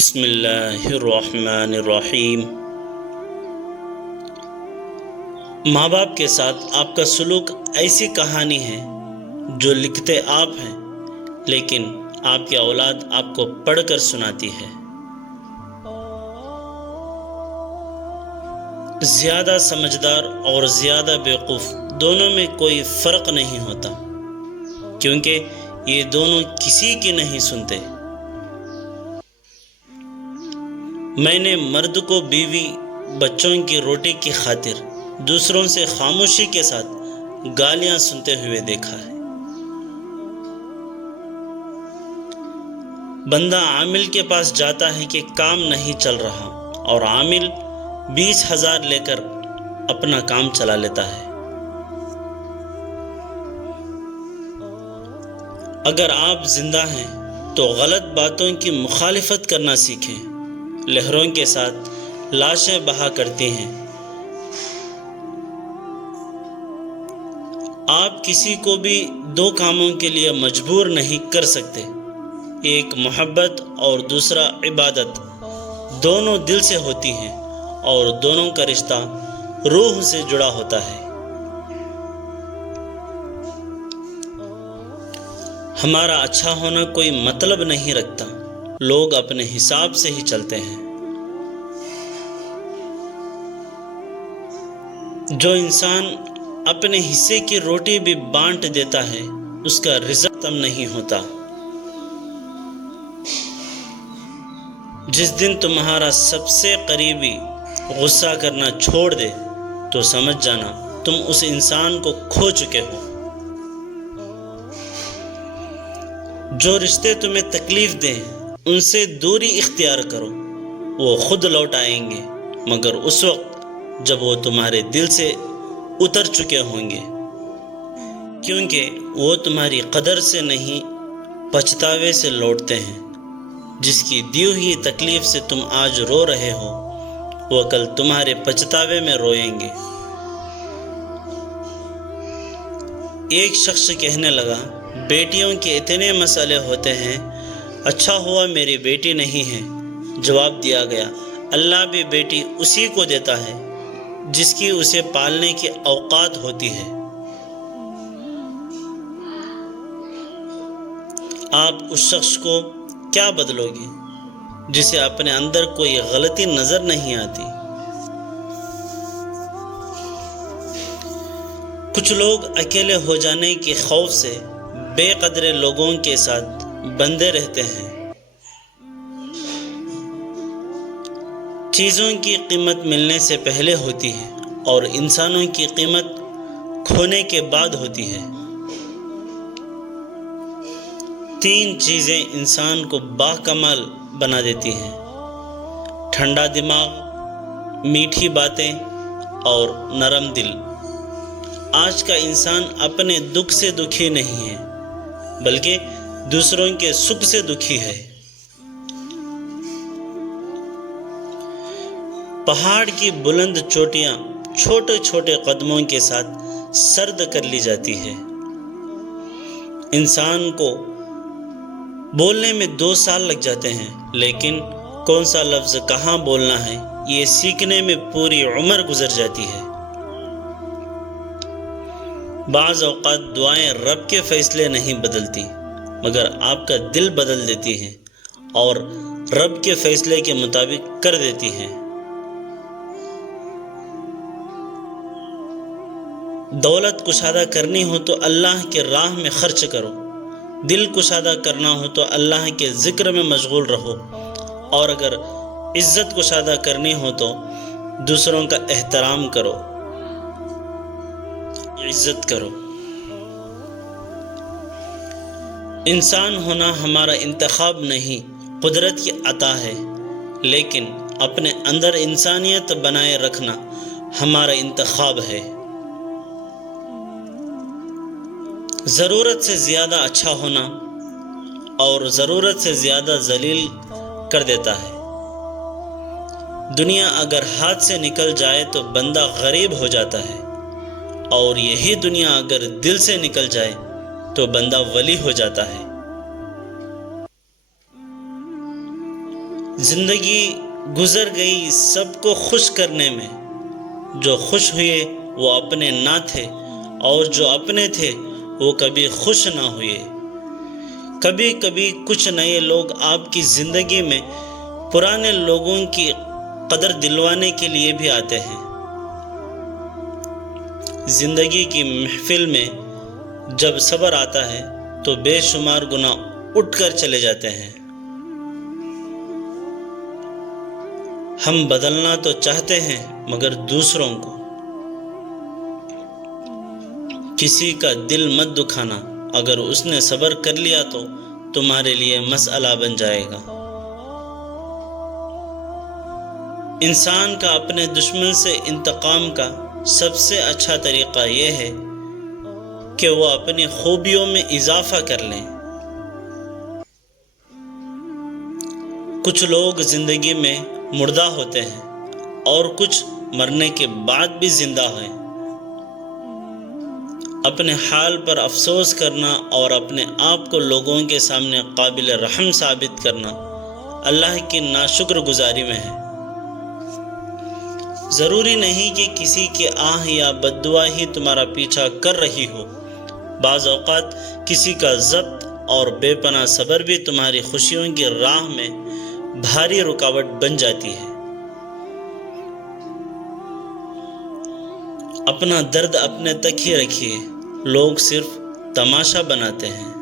بسم اللہ الرحمن الرحیم۔ ماں باپ کے ساتھ آپ کا سلوک ایسی کہانی ہے جو لکھتے آپ ہیں لیکن آپ کی اولاد آپ کو پڑھ کر سناتی ہے۔ زیادہ سمجھدار اور زیادہ بیوقوف دونوں میں کوئی فرق نہیں ہوتا، کیونکہ یہ دونوں کسی کی نہیں سنتے۔ میں نے مرد کو بیوی بچوں کی روٹی کی خاطر دوسروں سے خاموشی کے ساتھ گالیاں سنتے ہوئے دیکھا ہے۔ بندہ عامل کے پاس جاتا ہے کہ کام نہیں چل رہا، اور عامل 20,000 لے کر اپنا کام چلا لیتا ہے۔ اگر آپ زندہ ہیں تو غلط باتوں کی مخالفت کرنا سیکھیں۔ لہروں کے ساتھ لاشیں بہا کرتی ہیں۔ آپ کسی کو بھی دو کاموں کے لیے مجبور نہیں کر سکتے، ایک محبت اور دوسرا عبادت، دونوں دل سے ہوتی ہیں اور دونوں کا رشتہ روح سے جڑا ہوتا ہے۔ ہمارا اچھا ہونا کوئی مطلب نہیں رکھتا، لوگ اپنے حساب سے ہی چلتے ہیں۔ جو انسان اپنے حصے کی روٹی بھی بانٹ دیتا ہے اس کا رزق ختم نہیں ہوتا۔ جس دن تمہارا سب سے قریبی غصہ کرنا چھوڑ دے تو سمجھ جانا تم اس انسان کو کھو چکے ہو۔ جو رشتے تمہیں تکلیف دیں ان سے دوری اختیار کرو، وہ خود لوٹ آئیں گے، مگر اس وقت جب وہ تمہارے دل سے اتر چکے ہوں گے، کیونکہ وہ تمہاری قدر سے نہیں پچھتاوے سے لوٹتے ہیں۔ جس کی دی ہوئی تکلیف سے تم آج رو رہے ہو، وہ کل تمہارے پچھتاوے میں روئیں گے۔ ایک شخص کہنے لگا، بیٹیوں کے اتنے مسئلے ہوتے ہیں، اچھا ہوا میری بیٹی نہیں ہے۔ جواب دیا گیا، اللہ بھی بیٹی اسی کو دیتا ہے جس کی اسے پالنے کی اوقات ہوتی ہے۔ آپ اس شخص کو کیا بدلو گے جسے اپنے اندر کوئی غلطی نظر نہیں آتی؟ کچھ لوگ اکیلے ہو جانے کے خوف سے بے قدر لوگوں کے ساتھ بندھے رہتے ہیں۔ چیزوں کی قیمت ملنے سے پہلے ہوتی ہے اور انسانوں کی قیمت کھونے کے بعد ہوتی ہے۔ 3 چیزیں انسان کو باکمال بنا دیتی ہیں: ٹھنڈا دماغ، میٹھی باتیں اور نرم دل۔ آج کا انسان اپنے دکھ سے دکھی نہیں ہے بلکہ دوسروں کے سکھ سے دکھی ہے۔ پہاڑ کی بلند چوٹیاں چھوٹے چھوٹے قدموں کے ساتھ سرد کر لی جاتی ہے۔ انسان کو بولنے میں 2 سال لگ جاتے ہیں، لیکن کون سا لفظ کہاں بولنا ہے یہ سیکھنے میں پوری عمر گزر جاتی ہے۔ بعض اوقات دعائیں رب کے فیصلے نہیں بدلتی مگر آپ کا دل بدل دیتی ہیں اور رب کے فیصلے کے مطابق کر دیتی ہیں۔ دولت کشادہ کرنی ہو تو اللہ کے راہ میں خرچ کرو، دل کشادہ کرنا ہو تو اللہ کے ذکر میں مشغول رہو، اور اگر عزت کشادہ کرنی ہو تو دوسروں کا احترام کرو، عزت کرو۔ انسان ہونا ہمارا انتخاب نہیں، قدرت کی عطا ہے، لیکن اپنے اندر انسانیت بنائے رکھنا ہمارا انتخاب ہے۔ ضرورت سے زیادہ اچھا ہونا اور ضرورت سے زیادہ ذلیل کر دیتا ہے۔ دنیا اگر ہاتھ سے نکل جائے تو بندہ غریب ہو جاتا ہے، اور یہی دنیا اگر دل سے نکل جائے تو بندہ ولی ہو جاتا ہے۔ زندگی گزر گئی سب کو خوش کرنے میں، جو خوش ہوئے وہ اپنے نہ تھے، اور جو اپنے تھے وہ کبھی خوش نہ ہوئے۔ کبھی کبھی کچھ نئے لوگ آپ کی زندگی میں پرانے لوگوں کی قدر دلوانے کے لیے بھی آتے ہیں۔ زندگی کی محفل میں جب صبر آتا ہے تو بے شمار گناہ اٹھ کر چلے جاتے ہیں۔ ہم بدلنا تو چاہتے ہیں مگر دوسروں کو۔ کسی کا دل مت دکھانا، اگر اس نے صبر کر لیا تو تمہارے لیے مسئلہ بن جائے گا۔ انسان کا اپنے دشمن سے انتقام کا سب سے اچھا طریقہ یہ ہے کہ وہ اپنی خوبیوں میں اضافہ کر لیں۔ کچھ لوگ زندگی میں مردہ ہوتے ہیں اور کچھ مرنے کے بعد بھی زندہ ہیں۔ اپنے حال پر افسوس کرنا اور اپنے آپ کو لوگوں کے سامنے قابل رحم ثابت کرنا اللہ کی ناشکر گزاری میں ہے۔ ضروری نہیں کہ کسی کی آہ یا بد دعا ہی تمہارا پیچھا کر رہی ہو۔ بعض اوقات کسی کا ضبط اور بے پناہ صبر بھی تمہاری خوشیوں کی راہ میں بھاری رکاوٹ بن جاتی ہے۔ اپنا درد اپنے تک ہی رکھیے، لوگ صرف تماشا بناتے ہیں۔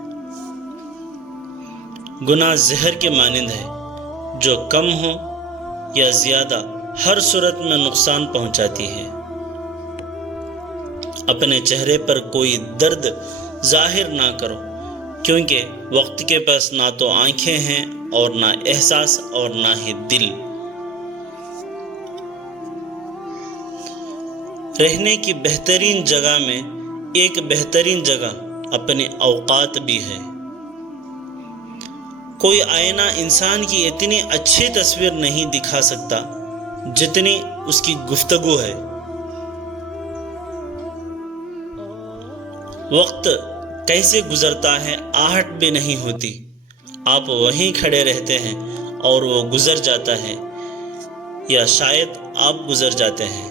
گناہ زہر کے مانند ہے، جو کم ہو یا زیادہ ہر صورت میں نقصان پہنچاتی ہے۔ اپنے چہرے پر کوئی درد ظاہر نہ کرو، کیونکہ وقت کے پاس نہ تو آنکھیں ہیں اور نہ احساس اور نہ ہی دل۔ رہنے کی بہترین جگہ میں ایک بہترین جگہ اپنے اوقات بھی ہے۔ کوئی آئینہ انسان کی اتنی اچھی تصویر نہیں دکھا سکتا جتنی اس کی گفتگو ہے۔ وقت کیسے گزرتا ہے آہٹ بھی نہیں ہوتی، آپ وہیں کھڑے رہتے ہیں اور وہ گزر جاتا ہے، یا شاید آپ گزر جاتے ہیں۔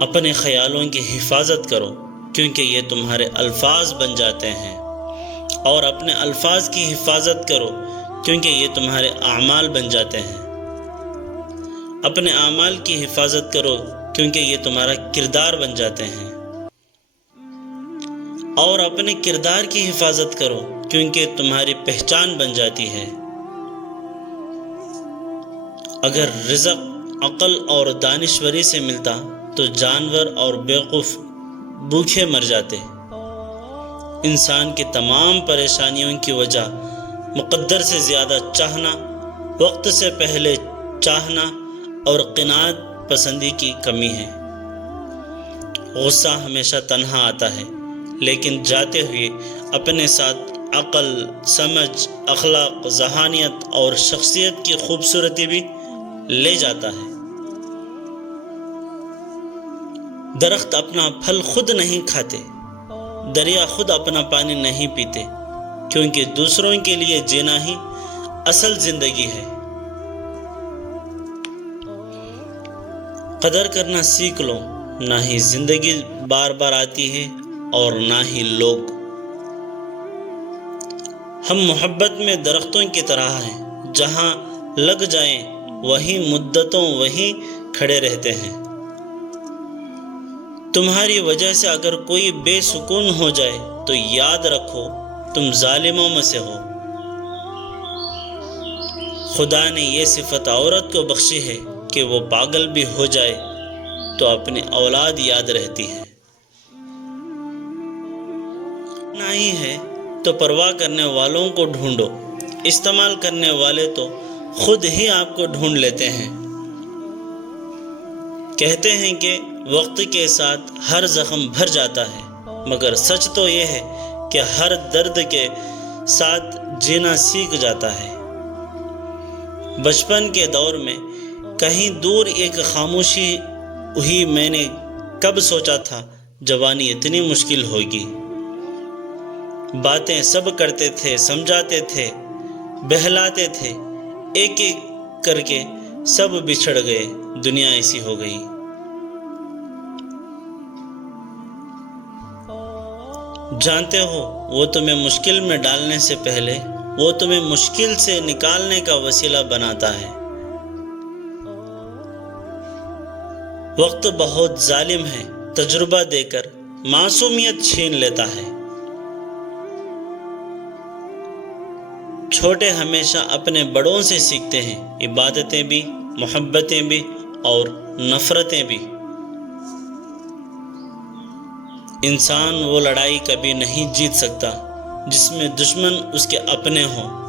اپنے خیالوں کی حفاظت کرو، کیونکہ یہ تمہارے الفاظ بن جاتے ہیں، اور اپنے الفاظ کی حفاظت کرو کیونکہ یہ تمہارے اعمال بن جاتے ہیں۔ اپنے اعمال کی حفاظت کرو کیونکہ یہ تمہارا کردار بن جاتے ہیں، اور اپنے کردار کی حفاظت کرو کیونکہ تمہاری پہچان بن جاتی ہے۔ اگر رزق عقل اور دانشوری سے ملتا تو جانور اور بیوقوف بھوکے مر جاتے۔ انسان کی تمام پریشانیوں کی وجہ مقدر سے زیادہ چاہنا، وقت سے پہلے چاہنا اور قناعت پسندی کی کمی ہے۔ غصہ ہمیشہ تنہا آتا ہے، لیکن جاتے ہوئے اپنے ساتھ عقل، سمجھ، اخلاق، ذہانیت اور شخصیت کی خوبصورتی بھی لے جاتا ہے۔ درخت اپنا پھل خود نہیں کھاتے، دریا خود اپنا پانی نہیں پیتے، کیونکہ دوسروں کے لیے جینا ہی اصل زندگی ہے۔ قدر کرنا سیکھ لو، نہ ہی زندگی بار بار آتی ہے اور نہ ہی لوگ۔ ہم محبت میں درختوں کی طرح ہیں، جہاں لگ جائیں وہیں مدتوں وہیں کھڑے رہتے ہیں۔ تمہاری وجہ سے اگر کوئی بے سکون ہو جائے تو یاد رکھو تم ظالموں میں سے ہو۔ خدا نے یہ صفت عورت کو بخشی ہے کہ وہ پاگل بھی ہو جائے تو اپنی اولاد یاد رہتی ہے۔ نہیں ہے تو پرواہ کرنے والوں کو ڈھونڈو، استعمال کرنے والے تو خود ہی آپ کو ڈھونڈ لیتے ہیں۔ کہتے ہیں کہ وقت کے ساتھ ہر زخم بھر جاتا ہے، مگر سچ تو یہ ہے کہ ہر درد کے ساتھ جینا سیکھ جاتا ہے۔ بچپن کے دور میں کہیں دور ایک خاموشی ہوئی، میں نے کب سوچا تھا جوانی اتنی مشکل ہوگی۔ باتیں سب کرتے تھے، سمجھاتے تھے، بہلاتے تھے، ایک ایک کر کے سب بچھڑ گئے، دنیا ایسی ہو گئی۔ جانتے ہو وہ تمہیں مشکل میں ڈالنے سے پہلے وہ تمہیں مشکل سے نکالنے کا وسیلہ بناتا ہے۔ وقت بہت ظالم ہے، تجربہ دے کر معصومیت چھین لیتا ہے۔ چھوٹے ہمیشہ اپنے بڑوں سے سیکھتے ہیں، عبادتیں بھی، محبتیں بھی اور نفرتیں بھی۔ انسان وہ لڑائی کبھی نہیں جیت سکتا جس میں دشمن اس کے اپنے ہوں۔